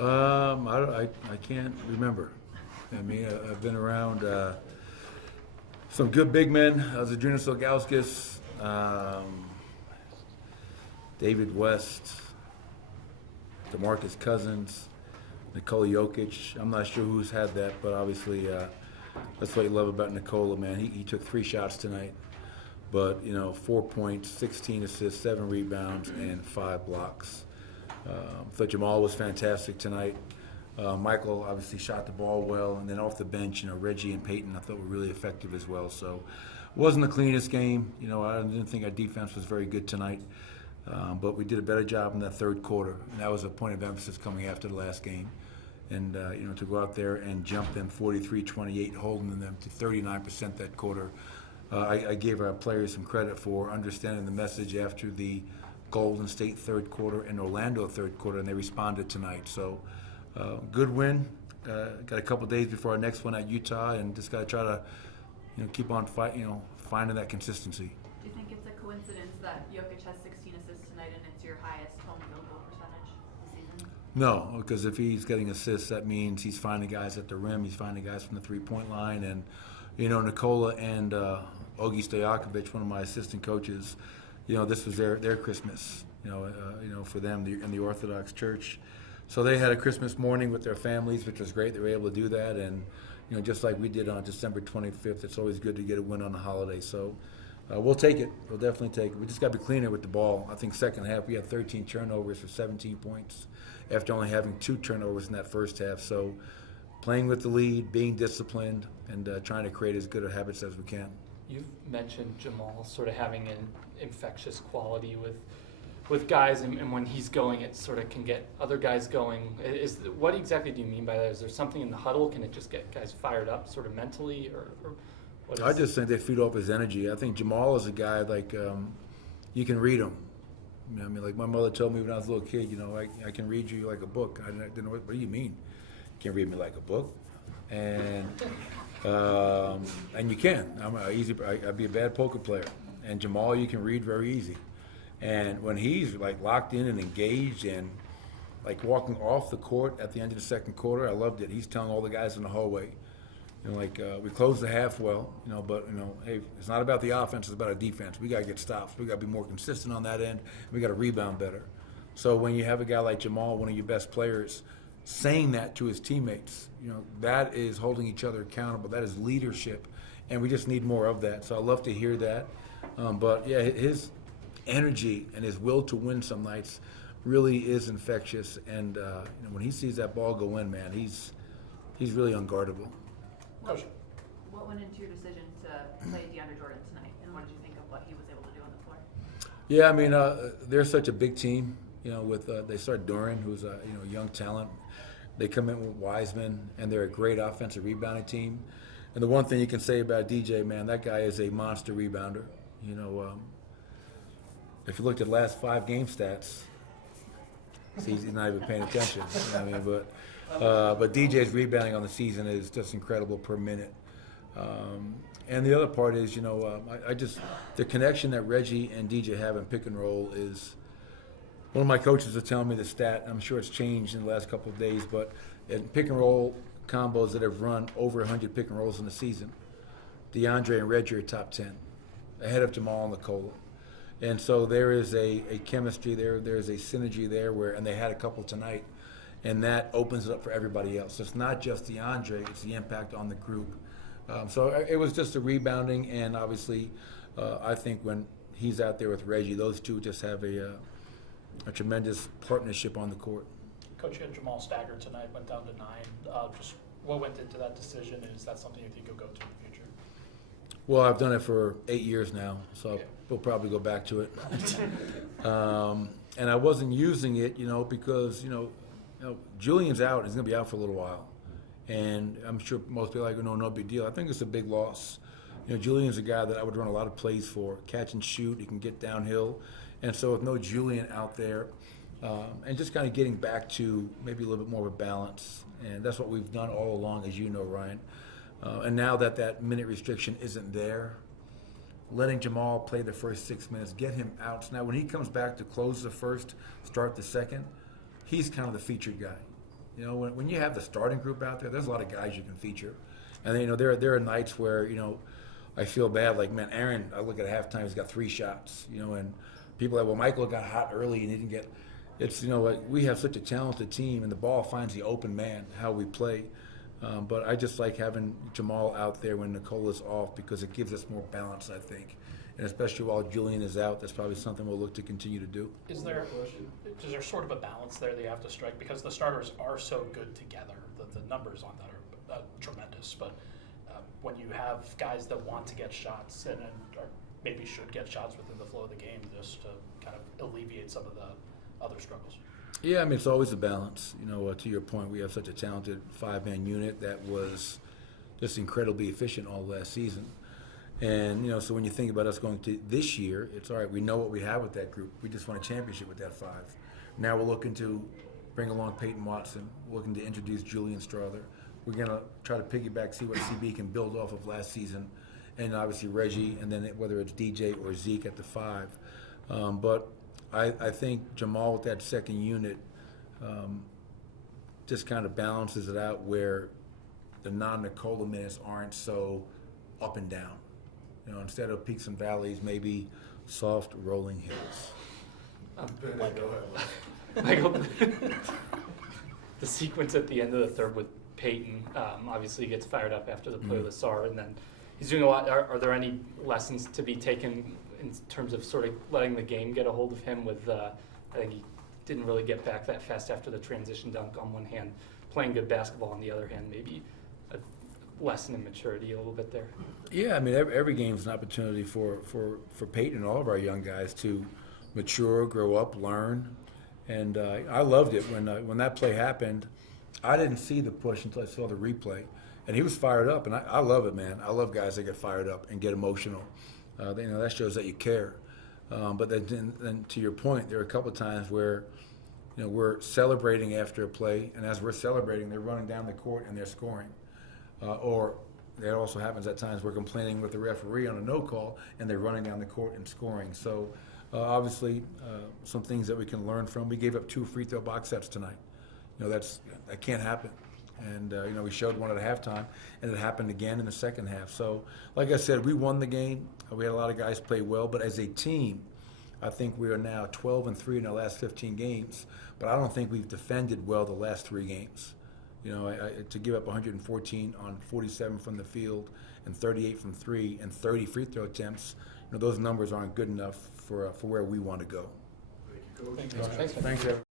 I can't remember. I mean, I've been around some good big men. Zadrunas Ilgauskas, David West, DeMarcus Cousins, Nikola Jokic. I'm not sure who's had that, but obviously that's what you love about Nikola, man. He took 3 shots tonight, but 4 points, 16 assists, 7 rebounds, and 5 blocks. Thought Jamal was fantastic tonight. Michael obviously shot the ball well, and then off the bench, Reggie and Peyton I thought were really effective as well. So it wasn't the cleanest game. I didn't think our defense was very good tonight, but we did a better job in that third quarter, and that was a point of emphasis coming after the last game. And to go out there and jump them 43-28, holding them to 39% that quarter. I gave our players some credit for understanding the message after the Golden State third quarter and Orlando third quarter, and they responded tonight. So good win. Got a couple days before our next one at Utah, and just got to try to keep on finding that consistency. Do you think it's a coincidence that Jokic has 16 assists tonight and it's your highest home field goal percentage this season? No, because if he's getting assists, that means he's finding guys at the rim, he's finding guys from the three-point line, and Nikola and Ogi Stojakovic, one of my assistant coaches, this was their Christmas, for them in the Orthodox Church. So they had a Christmas morning with their families, which was great. They were able to do that, and just like we did on December 25th, it's always good to get a win on the holiday. So we'll take it. We'll definitely take it. We just got to be cleaner with the ball. I think second half we had 13 turnovers for 17 points after only having 2 turnovers in that first half. So playing with the lead, being disciplined, and trying to create as good a habits as we can. You've mentioned Jamal sort of having an infectious quality with guys, and when he's going, it sort of can get other guys going. What exactly do you mean by that? Is there something in the huddle? Can it just get guys fired up sort of mentally? Or what is I just think they feed off his energy. I think Jamal is a guy like you can read him. I mean, like my mother told me when I was a little kid, I can read you like a book. I didn't know what do you mean? You can't read me like a book. And you can. I'd be a bad poker player. And Jamal, you can read very easy. And when he's like locked in and engaged and like walking off the court at the end of the second quarter, I loved it. He's telling all the guys in the hallway, we closed the half well, but hey, it's not about the offense, it's about our defense. We got to get stops. We got to be more consistent on that end. We got to rebound better. So when you have a guy like Jamal, one of your best players, saying that to his teammates, that is holding each other accountable. That is leadership, and we just need more of that. So I love to hear that. But yeah, his energy and his will to win some nights really is infectious. And when he sees that ball go in, man, he's really unguardable. What went into your decision to play DeAndre Jordan tonight, and what did you think of what he was able to do on the floor? Yeah, I mean, they're such a big team. With they start Duran, who's a young talent. They come in with Wiseman, and they're a great offensive rebounding team. And the one thing you can say about DJ, man, that guy is a monster rebounder. If you looked at the last 5 game stats, he's not even paying attention. But DJ's rebounding on the season is just incredible per minute. And the other part is, the connection that Reggie and DJ have in pick and roll is. One of my coaches was telling me the stat, I'm sure it's changed in the last couple of days, but in pick and roll combos that have run over 100 pick and rolls in the season, DeAndre and Reggie are top 10, ahead of Jamal and Nikola. And so there is a chemistry there, there's a synergy there, and they had a couple tonight, and that opens it up for everybody else. So it's not just DeAndre, it's the impact on the group. So it was just the rebounding, and obviously I think when he's out there with Reggie, those two just have a tremendous partnership on the court. Coach, you had Jamal staggered tonight, went down to 9. Just what went into that decision, and is that something you think you'll go to in the future? Well, I've done it for 8 years now, so we'll probably go back to it. And I wasn't using it, because, Julian's out. He's going to be out for a little while. And I'm sure most people are like, no big deal. I think it's a big loss. Julian's a guy that I would run a lot of plays for. Catch and shoot. He can get downhill. And so with no Julian out there, and just kind of getting back to maybe a little bit more of a balance. And that's what we've done all along, as you know, Ryan. And now that minute restriction isn't there, letting Jamal play the first 6 minutes, get him out. So now when he comes back to close the first, start the second, he's kind of the featured guy. You know, when you have the starting group out there, there's a lot of guys you can feature. And, you know, there are nights where, you know, I feel bad. Like, man, Aaron, I look at halftime, he's got 3 shots, you know, and people are like, well, Michael got hot early and he didn't get – it's, you know, like, we have such a talented team, and the ball finds the open man, how we play. But I just like having Jamal out there when Nicola's off because it gives us more balance, I think. And especially while Julian is out, that's probably something we'll look to continue to do. Is there sort of a balance there that you have to strike? Because the starters are so good together. The numbers on that are tremendous. But when you have guys that want to get shots and or maybe should get shots within the flow of the game just to kind of alleviate some of the other struggles. Yeah, I mean, it's always a balance. You know, to your point, we have such a talented 5-man unit that was just incredibly efficient all last season. And, you know, so when you think about us going to this year, it's all right, we know what we have with that group. We just won a championship with that 5. Now we're looking to bring along Peyton Watson. We're looking to introduce Julian Strother. We're going to try to piggyback, see what CB can build off of last season. And obviously Reggie, and then whether it's DJ or Zeke at the 5. But I think Jamal with that second unit just kind of balances it out where the non-Nicola minutes aren't so up and down. You know, instead of peaks and valleys, maybe soft rolling hills. Michael, the sequence at the end of the third with Peyton obviously gets fired up after the play with Asar, and then he's doing a lot. Are there any lessons to be taken in terms of sort of letting the game get a hold of him with, I think he didn't really get back that fast after the transition dunk on one hand, playing good basketball on the other hand, maybe a lesson in maturity a little bit there? Yeah, I mean, every game is an opportunity for Peyton and all of our young guys to mature, grow up, learn. And I loved it when that play happened. I didn't see the push until I saw the replay. And he was fired up, and I love it, man. I love guys that get fired up and get emotional. You know, that shows that you care. But then to your point, there are a couple of times where, you know, we're celebrating after a play, and as we're celebrating, they're running down the court and they're scoring. Or that also happens at times we're complaining with the referee on a no call, and they're running down the court and scoring. So obviously, some things that we can learn from. We gave up 2 free throw box sets tonight. You know, that can't happen. And, you know, we showed one at halftime, and it happened again in the second half. So, like I said, we won the game. We had a lot of guys play well. But as a team, I think we are now 12-3 in our last 15 games. But I don't think we've defended well the last 3 games. You know, to give up 114 on 47 from the field and 38 from 3 and 30 free throw attempts, you know, those numbers aren't good enough for where we want to go. Thanks, Coach. Thanks, Thanks, everyone.